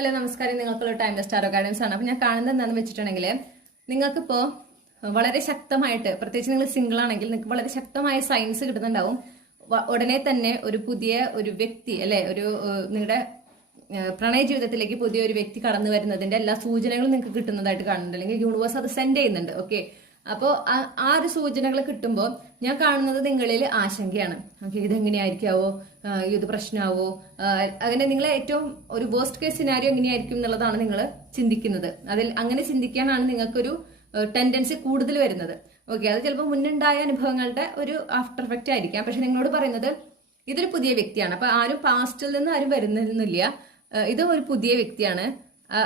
Hello നമസ്കാരം, നിങ്ങൾക്കുള്ള timeless tarot guidance ആണ്. അപ്പൊ ഞാൻ കാണുന്നത് എന്താണെന്ന് വെച്ചിട്ടുണ്ടെങ്കിൽ നിങ്ങൾക്കിപ്പോ വളരെ ശക്തമായിട്ട്, പ്രത്യേകിച്ച് നിങ്ങൾ സിംഗിൾ ആണെങ്കിൽ നിങ്ങൾക്ക് വളരെ ശക്തമായ സൈൻസ് കിട്ടുന്നുണ്ടാവും. ഉടനെ തന്നെ ഒരു പുതിയ ഒരു വ്യക്തി അല്ലെ, ഒരു നിങ്ങളുടെ പ്രണയ ജീവിതത്തിലേക്ക് പുതിയ ഒരു വ്യക്തി കടന്നു വരുന്നതിന്റെ എല്ലാ സൂചനകളും നിങ്ങൾക്ക് കിട്ടുന്നതായിട്ട് കാണുന്നുണ്ട്, അല്ലെങ്കിൽ യൂണിവേഴ്സ് അത് സെൻഡ് ചെയ്യുന്നുണ്ട്. ഓക്കെ, അപ്പോൾ ആ ഒരു സൂചനകൾ കിട്ടുമ്പോൾ ഞാൻ കാണുന്നത് നിങ്ങളിൽ ആശങ്കയാണ്. ഓക്കെ, ഇതെങ്ങനെയായിരിക്കാവോ, ഇത് പ്രശ്നമാവോ, അങ്ങനെ നിങ്ങളെ ഏറ്റവും ഒരു വേസ്റ്റ് കേസ് സിനാരിയോ എങ്ങനെയായിരിക്കും എന്നുള്ളതാണ് നിങ്ങൾ ചിന്തിക്കുന്നത്. അതിൽ അങ്ങനെ ചിന്തിക്കാനാണ് നിങ്ങൾക്കൊരു ടെൻഡൻസി കൂടുതൽ വരുന്നത്. ഓക്കെ, അത് ചിലപ്പോൾ മുന്നുണ്ടായ അനുഭവങ്ങളുടെ ഒരു ആഫ്റ്റർ എഫക്റ്റ് ആയിരിക്കാം. പക്ഷെ നിങ്ങളോട് പറയുന്നത് ഇതൊരു പുതിയ വ്യക്തിയാണ്. അപ്പൊ ആരും പാസ്റ്റിൽ നിന്ന് ആരും വരുന്നില്ല, ഇത് ഒരു പുതിയ വ്യക്തിയാണ്.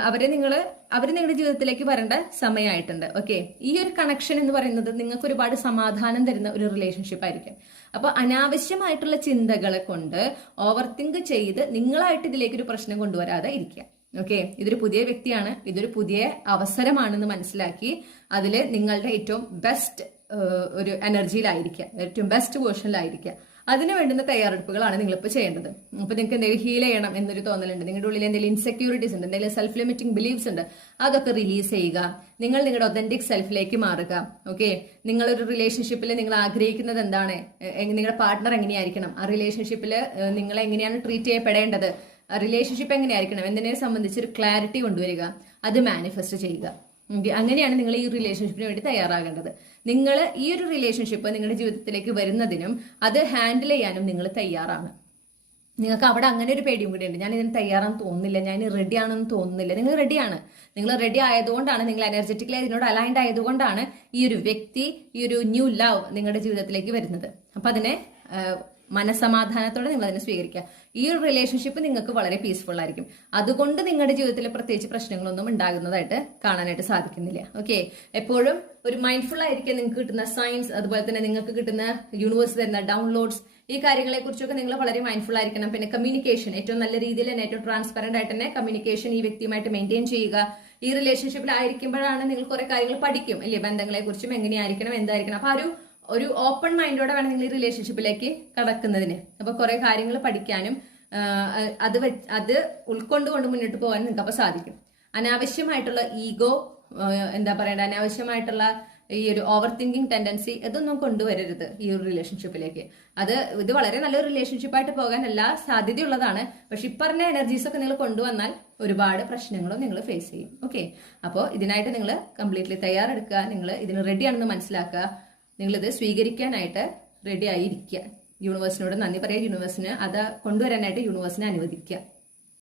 അവര് നിങ്ങളുടെ ജീവിതത്തിലേക്ക് വരേണ്ട സമയമായിട്ടുണ്ട്. ഓക്കെ, ഈ ഒരു കണക്ഷൻ എന്ന് പറയുന്നത് നിങ്ങൾക്ക് ഒരുപാട് സമാധാനം തരുന്ന ഒരു റിലേഷൻഷിപ്പ് ആയിരിക്കും. അപ്പൊ അനാവശ്യമായിട്ടുള്ള ചിന്തകളെ കൊണ്ട് ഓവർ തിങ്ക് ചെയ്ത് നിങ്ങളായിട്ട് ഇതിലേക്ക് ഒരു പ്രശ്നം കൊണ്ടുവരാതെ ഇരിക്കുക. ഓക്കെ, ഇതൊരു പുതിയ വ്യക്തിയാണ്, ഇതൊരു പുതിയ അവസരമാണെന്ന് മനസ്സിലാക്കി അതിൽ നിങ്ങളുടെ ഏറ്റവും ബെസ്റ്റ് ഒരു എനർജിയിലായിരിക്കുക, ഏറ്റവും ബെസ്റ്റ് വേർഷനിലായിരിക്കുക. അതിന് വേണ്ടുന്ന തയ്യാറെടുപ്പുകളാണ് നിങ്ങളിപ്പോൾ ചെയ്യേണ്ടത്. അപ്പൊ നിങ്ങൾക്ക് എന്തെങ്കിലും ഹീൽ ചെയ്യണം എന്നൊരു തോന്നലുണ്ട്, നിങ്ങളുടെ ഉള്ളിൽ എന്തെങ്കിലും ഇൻസെക്യൂരിറ്റീസ് ഉണ്ട്, എന്തെങ്കിലും സെൽഫ് ലിമിറ്റിംഗ് ബിലീഫ്സ് ഉണ്ട്, അതൊക്കെ റിലീസ് ചെയ്യുക. നിങ്ങൾ നിങ്ങളുടെ ഒതന്റിക് സെൽഫിലേക്ക് മാറുക. ഓക്കെ, നിങ്ങളൊരു റിലേഷൻഷിപ്പിൽ നിങ്ങൾ ആഗ്രഹിക്കുന്നത് എന്താണ്, നിങ്ങളുടെ പാർട്ട്ണർ എങ്ങനെയായിരിക്കണം, ആ റിലേഷൻഷിപ്പിൽ നിങ്ങൾ എങ്ങനെയാണ് ട്രീറ്റ് ചെയ്യപ്പെടേണ്ടത്, റിലേഷൻഷിപ്പ് എങ്ങനെയായിരിക്കണം എന്നതിനെ സംബന്ധിച്ച് ഒരു ക്ലാരിറ്റി കൊണ്ടുവരിക, അത് മാനിഫെസ്റ്റ് ചെയ്യുക. അങ്ങനെയാണ് നിങ്ങൾ ഈ റിലേഷൻഷിപ്പിന് വേണ്ടി തയ്യാറാകേണ്ടത്. നിങ്ങൾ ഈ ഒരു റിലേഷൻഷിപ്പ് നിങ്ങളുടെ ജീവിതത്തിലേക്ക് വരുന്നതിനും അത് ഹാൻഡിൽ ചെയ്യാനും നിങ്ങൾ തയ്യാറാണ്. നിങ്ങൾക്ക് അവിടെ അങ്ങനെ ഒരു പേടിയും കൂടി ഉണ്ട്, ഞാൻ ഇതിന് തയ്യാറാണെന്ന് തോന്നുന്നില്ല, ഞാൻ റെഡി ആണെന്ന് തോന്നുന്നില്ല. നിങ്ങൾ റെഡിയാണ്. നിങ്ങൾ റെഡി ആയതുകൊണ്ടാണ്, നിങ്ങൾ എനർജറ്റിക്കലി ഇതിനോട് അലൈൻഡ് ആയതുകൊണ്ടാണ് ഈ ഒരു വ്യക്തി, ഈ ഒരു ന്യൂ ലവ് നിങ്ങളുടെ ജീവിതത്തിലേക്ക് വരുന്നത്. അപ്പൊ അതിനെ മനസമാധാനത്തോടെ നിങ്ങൾ അതിനെ സ്വീകരിക്കുക. ഈ ഒരു റിലേഷൻഷിപ്പ് നിങ്ങൾക്ക് വളരെ പീസ്ഫുൾ ആയിരിക്കും. അതുകൊണ്ട് നിങ്ങളുടെ ജീവിതത്തിൽ പ്രത്യേകിച്ച് പ്രശ്നങ്ങളൊന്നും ഉണ്ടാകുന്നതായിട്ട് കാണാനായിട്ട് സാധിക്കുന്നില്ല. ഓക്കെ, എപ്പോഴും ഒരു മൈൻഡ്ഫുൾ ആയിരിക്കും നിങ്ങൾക്ക് കിട്ടുന്ന സയൻസ്, അതുപോലെ തന്നെ നിങ്ങൾക്ക് കിട്ടുന്ന യൂണിവേഴ്സ് തരുന്ന ഡൗൺലോഡ്സ്, ഈ കാര്യങ്ങളെ കുറിച്ചൊക്കെ നിങ്ങൾ വളരെ മൈൻഡ്ഫുൾ ആയിരിക്കണം. പിന്നെ കമ്മ്യൂണിക്കേഷൻ ഏറ്റവും നല്ല രീതിയിൽ തന്നെ, ഏറ്റവും ട്രാൻസ്പെറന്റ് ആയിട്ട് തന്നെ കമ്മ്യൂണിക്കേഷൻ ഈ വ്യക്തിയുമായിട്ട് മെയിൻറ്റെയിൻ ചെയ്യുക. ഈ റിലേഷൻഷിപ്പിൽ ആയിരിക്കുമ്പോഴാണ് നിങ്ങൾ കുറെ കാര്യങ്ങൾ പഠിക്കും അല്ലേ, ബന്ധങ്ങളെ കുറിച്ചും എങ്ങനെയായിരിക്കണം, എന്തായിരിക്കണം. അപ്പൊ ഒരു ഓപ്പൺ മൈൻഡോടെ വേണം നിങ്ങൾ ഈ റിലേഷൻഷിപ്പിലേക്ക് കടക്കുന്നതിന്. അപ്പൊ കുറെ കാര്യങ്ങൾ പഠിക്കാനും അത് ഉൾക്കൊണ്ടുകൊണ്ട് മുന്നോട്ട് പോകാനും നിങ്ങൾക്ക് അപ്പൊ സാധിക്കും. അനാവശ്യമായിട്ടുള്ള ഈഗോ, എന്താ പറയണ്ട, അനാവശ്യമായിട്ടുള്ള ഈ ഒരു ഓവർ തിങ്കിങ് ടെൻഡൻസി ഇതൊന്നും കൊണ്ടുവരരുത് ഈ ഒരു റിലേഷൻഷിപ്പിലേക്ക്. ഇത് വളരെ നല്ലൊരു റിലേഷൻഷിപ്പായിട്ട് പോകാൻ എല്ലാ സാധ്യതയുള്ളതാണ്. പക്ഷെ ഇപ്പറഞ്ഞ എനർജീസ് ഒക്കെ നിങ്ങൾ കൊണ്ടുവന്നാൽ ഒരുപാട് പ്രശ്നങ്ങളും നിങ്ങൾ ഫേസ് ചെയ്യും. ഓക്കെ, അപ്പോൾ ഇതിനായിട്ട് നിങ്ങൾ കംപ്ലീറ്റ്ലി തയ്യാറെടുക്കുക. നിങ്ങൾ ഇതിന് റെഡിയാണെന്ന് മനസ്സിലാക്കുക. നിങ്ങളിത് സ്വീകരിക്കാനായിട്ട് റെഡി ആയിരിക്കുക. യൂണിവേഴ്സിനോട് നന്ദി പറയുക, യൂണിവേഴ്സിന് അത് കൊണ്ടുവരാനായിട്ട് യൂണിവേഴ്സിനെ അനുവദിക്കുക.